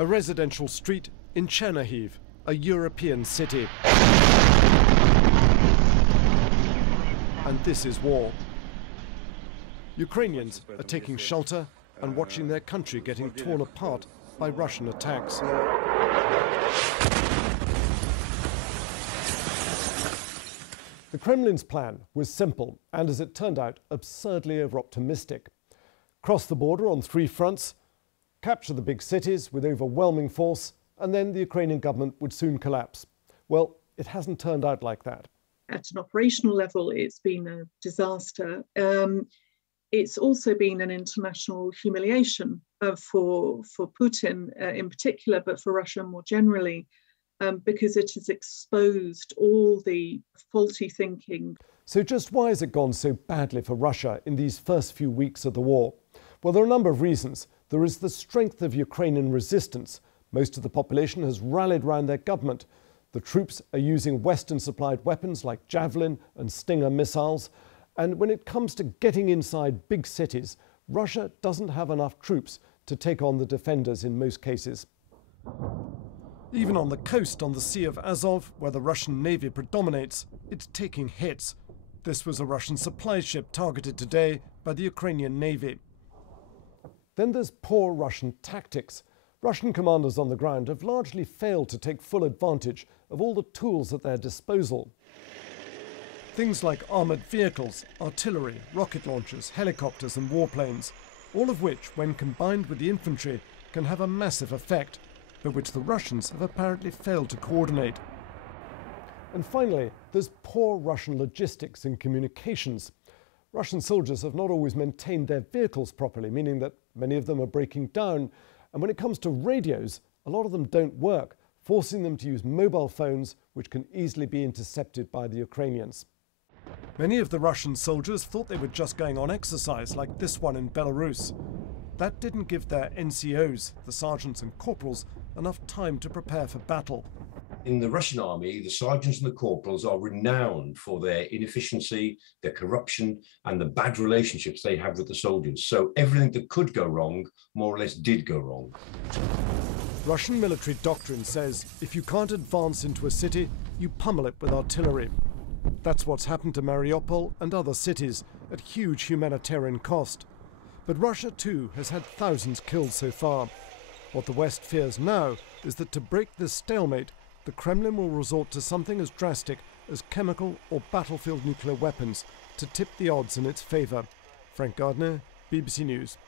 A residential street in Chernihiv, a European city. And this is war. Ukrainians are taking shelter and watching their country getting torn apart by Russian attacks. The Kremlin's plan was simple and, as it turned out, absurdly over-optimistic. Cross the border on 3 fronts, capture the big cities with overwhelming force, and then the Ukrainian government would soon collapse. Well, it hasn't turned out like that. At an operational level, it's been a disaster. It's also been an international humiliation for Putin in particular, but for Russia more generally, because it has exposed all the faulty thinking. So just why has it gone so badly for Russia in these first few weeks of the war? Well, there are a number of reasons. There is the strength of Ukrainian resistance. Most of the population has rallied around their government. The troops are using Western-supplied weapons like Javelin and Stinger missiles. And when it comes to getting inside big cities, Russia doesn't have enough troops to take on the defenders in most cases. Even on the coast, on the Sea of Azov, where the Russian Navy predominates, it's taking hits. This was a Russian supply ship targeted today by the Ukrainian Navy. Then there's poor Russian tactics. Russian commanders on the ground have largely failed to take full advantage of all the tools at their disposal. Things like armoured vehicles, artillery, rocket launchers, helicopters and warplanes, all of which, when combined with the infantry, can have a massive effect, but which the Russians have apparently failed to coordinate. And finally, there's poor Russian logistics and communications. Russian soldiers have not always maintained their vehicles properly, meaning that many of them are breaking down. And when it comes to radios, a lot of them don't work, forcing them to use mobile phones, which can easily be intercepted by the Ukrainians. Many of the Russian soldiers thought they were just going on exercise, like this one in Belarus. That didn't give their NCOs, the sergeants and corporals, enough time to prepare for battle. In the Russian army, the sergeants and the corporals are renowned for their inefficiency, their corruption, and the bad relationships they have with the soldiers. So everything that could go wrong, more or less did go wrong. Russian military doctrine says if you can't advance into a city, you pummel it with artillery. That's what's happened to Mariupol and other cities at huge humanitarian cost. But Russia too has had thousands killed so far. What the West fears now is that to break this stalemate, the Kremlin will resort to something as drastic as chemical or battlefield nuclear weapons to tip the odds in its favour. Frank Gardner, BBC News.